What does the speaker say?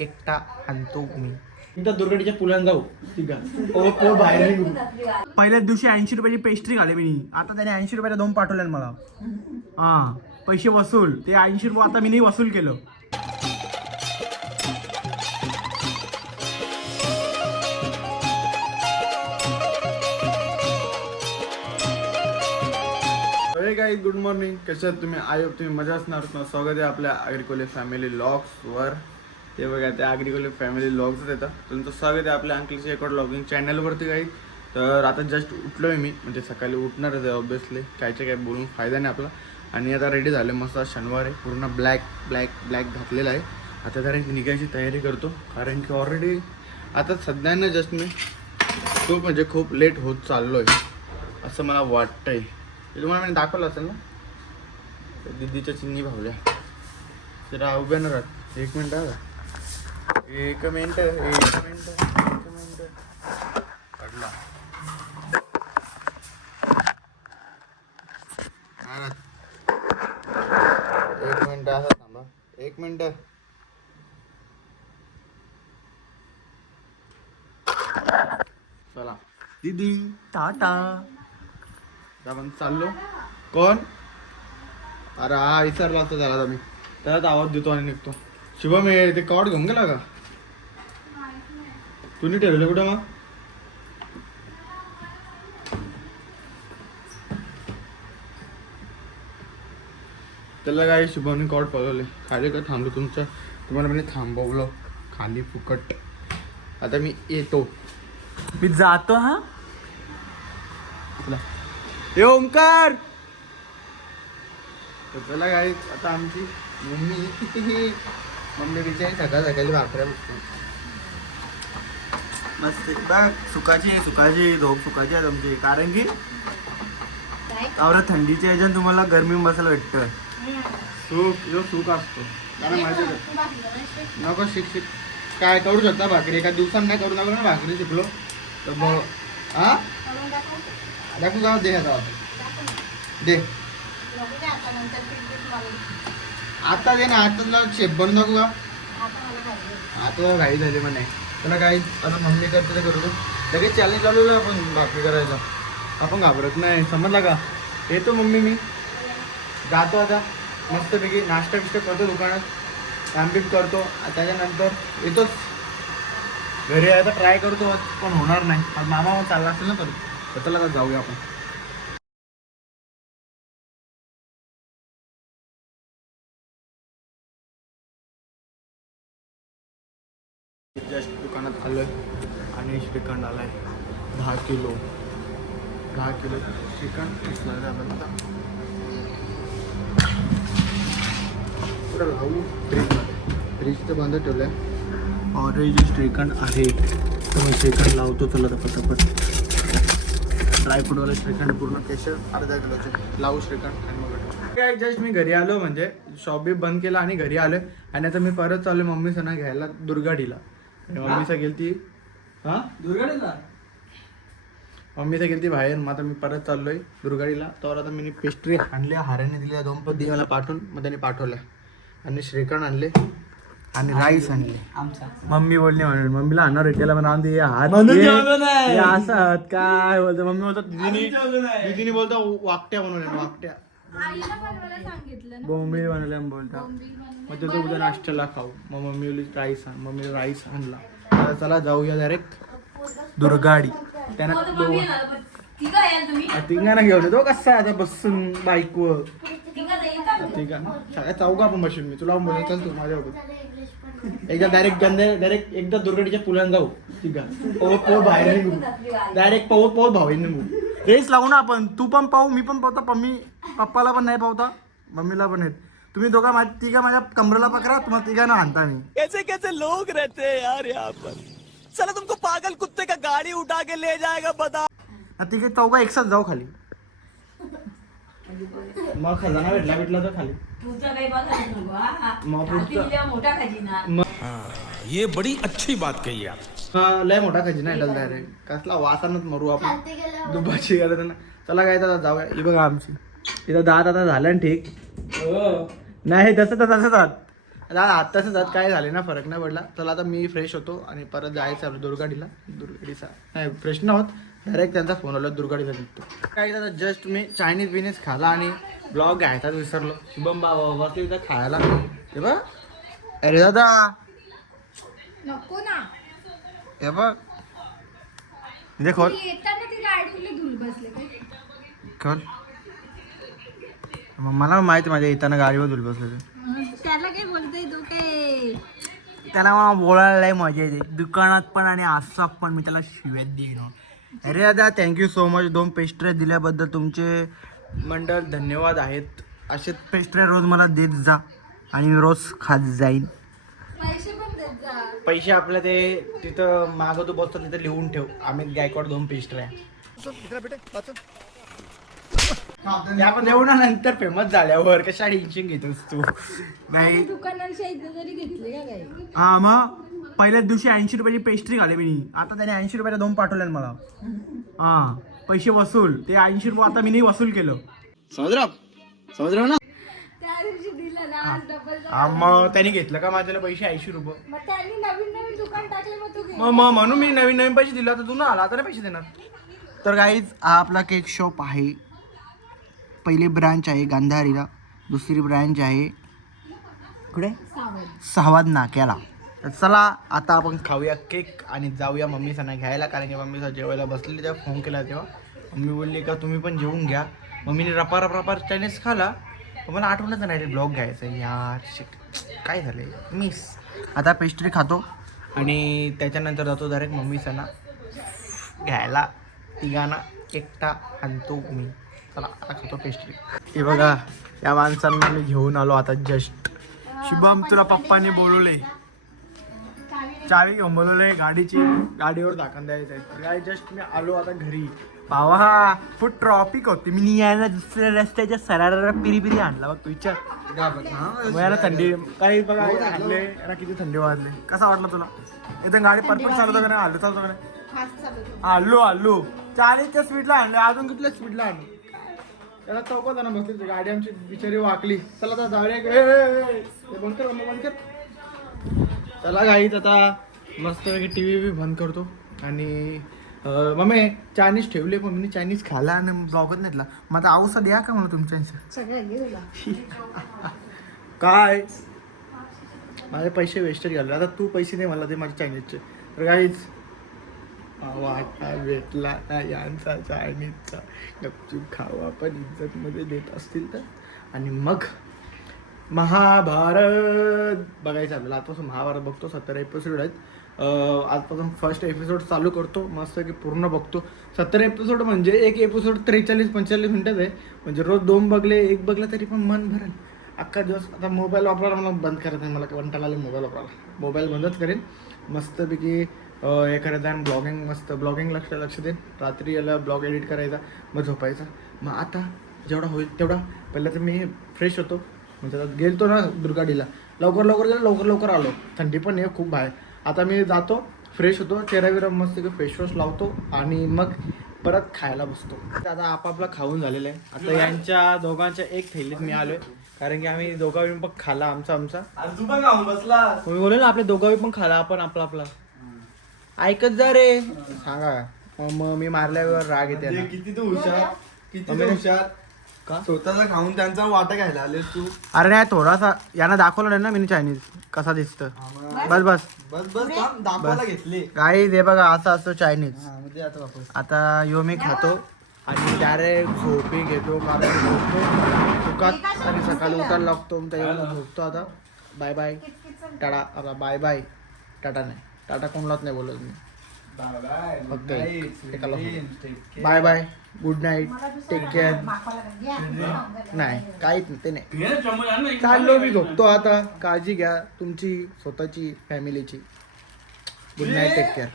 एकटा आणतो मी. इथं दुर्गडीच्या पुलान जाऊ ठीक आहे. बाहेर निघू. पहिल्याच दिवशी 80 रुपयाची पेस्ट्री खाली मी. आता त्याने 80 रुपयाला 2 पाठवले मला. हा पैसे वसूल. ते 80 रुपये आता मी नाही वसूल केलं. हे गाईज गुड मॉर्निंग. कशात तुम्ही? आय होप तुम्ही मजा असणार. स्वागत आहे आपल्या ॲग्रिकोले फॅमिली व्लॉग्सवर. ते बघा त्या ॲग्रिकोले फॅमिली व्लॉग्सच येतात. तुमचं स्वागत आहे आपल्या अंकलच्या एका व्लॉगिंग चॅनलवरती. गाईज तर आता जस्ट उठलो आहे मी, म्हणजे सकाळी उठणारच आहे ऑब्विसली. कायच्या काय बोलून फायदा नाही आपला. आणि आता रेडी झालं. मस्त शनिवार आहे. पूर्ण ब्लॅक ब्लॅक ब्लॅक घातलेला आहे. आता जरा निघायची तयारी करतो, कारण की ऑलरेडी आता सध्यानं जस्ट मी खूप लेट होत चाललो आहे असं मला वाटतंय. ते तुम्हाला मी दाखवलं असेल ना दिदीच्या चिन्नी भावल्या. जरा उभ्या न राहत. एक मिनट काढला. एक मिनिट असं थांबा. एक मिनिट. चला दीदी टाटा. आपण चाललो. कोण? अरे हा विसरला असता त्याला. मी त्यालाच आवाज देतो आणि निघतो. शिवम हे ते कॉड घेऊन गेला का? तुम्ही ठेवलं कुठं मग? त्याला काय शुभमने कॉड पळवले. खाली का थांबलो तुम्हाला मी थांबवलं खाली फुकट. आता मी येतो. मी जातो. हा हे ओंकार. तर चला काय आता आमची मम्मी बिचारी सकाळ सकाळी भाकऱ्या बसतो. मस्त बघ. सुखाची झोप सुखाची आहे तुमची, कारण की आवरा थंडीच्या ह्याच्यात तुम्हाला गरमी बसायला भेटतं. सुख असतो. कारण माझ्या नको शिक काय करू शकता भाकरी. एका दिवसात नाही करू नका ना भाकरी शिकलो तर मग हा दाखवू का? दे आता दे. आता दे ना. आता शेप बनवून दाखवू का? आता घाई झाली म्हणे. त्याला काही आता मम्मी करते ते करू. लगेच चॅलेंज लावलेलं आपण भाकरी करायला. आपण घाबरत नाही, समजला का? येतो मम्मी. मी जातो आता मस्तपैकी. नाश्ता बिष्टा करतो दुकानात. काम करतो. त्याच्यानंतर येतोच घरी. आता ट्राय करतो पण होणार नाही. आज मामा चालला असेल ना तर चला आता जाऊया आपण. जस्ट दुकानात आलोय आणि श्रीखंड आलाय 10 किलो श्रीखंड. फ्रीज तर बंद ठेवलंय. ऑरेंज श्रीखंड आहे तर मग श्रीखंड लावतो. चला तर पटापट. ड्रायफ्रूटवाले श्रीखंड पूर्ण केशर अर्धा किलोचे लावू श्रीखंड. आणि मग काय जस्ट मी घरी आलो, म्हणजे शॉप बी बंद केला आणि घरी आलोय. आणि आता मी परत चालू मम्मीचं ना घ्यायला दुर्गाडीला. मम्मीचा गेलती दुर्गाडीला. मम्मीचा गेलती बाहेर. मग आता मी परत चाललोय दुर्गाडीला. तर आता मी पेस्ट्री आणल्या. हाराने दिल्या 2 पदी मला पाठवून. मग त्याने पाठवल्या. आणि श्रीखंड आणले आणि राईस आणले. मम्मी बोलली म्हणून मम्मीला आणणार भेटायला म्हणा असं काय बोलतो. मम्मी बोलतात दीदीने बोलता वाकट्या बनवल्या. वाकट्या बोंबील बनवल्या बोलता. मग तो उद्या नाश्त्याला खाऊ. मग मम्मी बोलली राईस आण. मम्मी राईस आणला. आता चला जाऊया डायरेक्ट दुर्गाडी. त्यांना तिघांना घेऊन येतो. कसा आता बसून बाईकवर. ठीक आहे सगळ्या चौघा आपण बसून. मी तुला बोलत तू माझ्यावर एकदा डायरेक्ट एकदा दुर्गडीच्या पुलान जाऊ. ठीक आहे. पोहत बाहेर निघू. डायरेक्ट पोहत भाऊ निघू. रेस लावू ना आपण. तू पण पाहू मी पण पाहतो. पप्पाला पण नाही पाहता, मम्मीला पण येत. तुम्ही दोघा तिघा माझ्या कमरेला पकडा. तुम्हाला तिघांना आणता मी. कैसे लोग रहते हैं यार यहाँ पर. चला तुमको पागल कुत्ते का गाड़ी उठा के ले जाएगा बता. तिघे चौघा एकसाथ जाऊ खाली. मग खजाना भेटला तर खाली. ये बड़ी अच्छी बात कही आप. लय मोठा खजिना आहे डायरेक्ट. कसला वासानच मरू आपण. दुपारची गरज ना. चला काय आता जाऊया. ही बघा आमची इथं दात आता झालं ठीक. नाही तसं आत्ताच जात काय झाले ना फरक नाही पडला. चला आता मी फ्रेश होतो आणि परत जायचं आपलं दुर्गाडीचा नाही फ्रेश न होत डायरेक्ट त्यांचा फोन आला दुर्गाडीचा निघतो. काही आता जस्ट मी चायनीज बिनीज खाला आणि ब्लॉग घ्यायचाच विसरलो. शुभम बाबा बसले तिथं खायला हे बघ. अरे दादा नको ना हे बघ देखो येताना ती गाडीला धूल बसले काय खोल. मग मला माहिती माझ्या येताना गाडीवर धुल बसले त्याला काय बोलतोय तू काय त्याला मला बोलायला लय मजा येते दुकानात पण आणि आसात पण मी त्याला शिव्यात देईन. अरे दादा थँक्यू सो मच 2 पेस्ट्रे दिल्याबद्दल तुमचे मंडळ धन्यवाद आहेत. असेच पेस्ट्रे रोज मला देत जा आणि मी रोज खात जाईन. पैसे पण देत जा. पैसे आपल्या ते तिथं मागं तू बसतो तिथं लिहून ठेव. आम्ही गायकवाड 2 पेस्ट्रे आपण देऊ ना नंतर फेमस झाल्यावर कशा टेन्शन घेतोस तू नाही. दुकानांच्या इथे जरी घेतले का काय हा मग पहिल्याच दिवशी 80 रुपयाची पेस्ट्री खाली मी. आता त्याने 80 रुपयाला 2 पाठवले मला. हा पैसे वसूल ते 80 रुपये आता मी वसूल केलं. समजलं ना. त्या दिवशी दिलं ना आज डबल हा मग त्याने घेतलं का माझ्याला पैसे 80 रुपये. मग त्यांनी नवीन नवीन दुकान टाकले मग तू घे. मग म्हणून मी नवीन नवीन पैसे दिले. आता तू ना आला आता नाही पैसे देणार. तर गाईज हा आपला केक शॉप आहे. पहिली ब्रांच आहे गांधारीला. दुसरी ब्रांच आहे कुठे सहावाद नाक्याला. तर चला आता आपण खाऊया केक आणि जाऊया मम्मीसांना घ्यायला. कारण की मम्मीचा जेवायला बसलेली तेव्हा फोन केला तेव्हा मम्मी बोलली का तुम्ही पण जेवून घ्या. मम्मीने रपार चायनीज खाला. मला आठवणच नाही ब्लॉग घ्यायचा यार. शिट काय झालं मिस. आता पेस्ट्री खातो आणि त्याच्यानंतर जातो डायरेक्ट मम्मीसांना घ्यायला. तिघांना एकटा आणतो मी. चला आता खातो पेस्ट्री. हे बघा या माणसांना मी घेऊन आलो आता जस्ट. शुभम तुला पप्पाने बोलवले चावी घेऊन बोलवले गाडीची. गाडीवर दाखवून द्यायचं आहे. काय जस्ट मी आलो आता घरी. भावा खूप ट्रॉफिक होती. मी यायला दुसऱ्या रस्त्याच्या सरारा पिरी आणला बघ तू विचार. मग याला थंडी काही बघा आणले याला किती थंडी वाजले. कसा वाटला तुला एकदम गाडी परफेक्ट चालवतो का नाही. हल्लो चालतो का नाही. हल्लो 40च्या स्पीडला आणलं. अजून कितल्या स्पीडला आणलं त्याला चौकात ना बसली गाडी आमची बिचारी वाकली. चला आता जाऊया बंद कर बंद कर. चला गाईत आता मस्त टी व्ही बंद करतो. आणि मम्मी चायनीज ठेवले पण मी चायनीज खाला आणि ब्लॉगच नेतला. मग आता औषध द्या का मला तुमच्या सगळं घे तुला. काय माझे पैसे वेस्टेज घालले. आता तू पैसे दे मला ते माझे चायनीजचे. तर काहीच वाटा भेटला ना यांचा चायनीजचा. गपचूप खावा पण इज्जतमध्ये देत असतील तर. आणि मग महाभारत बघायचं आपल्याला. आजपासून महाभारत बघतो. 17 एपिसोड आहेत. आजपासून फर्स्ट एपिसोड चालू करतो. मस्त की पूर्ण बघतो. 17 एपिसोड म्हणजे एक एपिसोड 43-45 मिनिटात आहे. म्हणजे रोज 2 बघले 1 बघला तरी पण मन भरेल. अख्खा दिवस आता मोबाईल वापरायला मला बंद करत नाही. मला कंटाळा आला मोबाईल वापरायला. मोबाईल बंदच करेन. मस्तपैकी हे करायचं आणि ब्लॉगिंग मस्त ब्लॉगिंग लक्ष देईन. रात्री याला ब्लॉग एडिट करायचा मग झोपायचा. मग आता जेवढा होईल तेवढा पहिलं तर मी फ्रेश होतो. म्हणजे आता गेलतो ना दुर्गाडीला लवकर गेलो लवकर आलो. थंडी पण आहे खूप बाहेर. आता मी जातो फ्रेश होतो. चेहरा मस्त फेसवॉश लावतो आणि मग परत खायला बसतो. आता आपापला खाऊन झालेलं आहे. आता यांच्या दोघांच्या एक थैलीत मी आलोय. कारण की आम्ही दोघांनी पण खाला आमचा बसला. तुम्ही बोलले ना आपल्या दोघांनी पण खाला आपण आपला ऐकत जा रे. सांगा मग मी मारल्यावर राग येते. किती तू हुशार का स्वतःचा खाऊन त्यांचा वाटा घ्यायला आले तू. अरे नाही थोडासा यांना दाखवलं नाही ना मी चायनीज कसा दिसतं. बस दाखवायला घेतले काही दे बघा असं असतो चायनीज. आता वापस आता यो मी खातो आणि डायरेक्ट झोपी घेतो. कारण झोपतो सुखात आणि सकाळी उठायला लागतो. त्याच्यावर झोपतो. आता बाय बाय टाटा. आता बाय बाय टाटा नाही. टाटा कोणालाच नाही बोलत मी. फक्त एकाला bye bye good night take care. नाही काहीच नाही ते नाही. चाललो मी झोपतो आता. काळजी घ्या तुमची स्वतःची फॅमिलीची. Good night take care.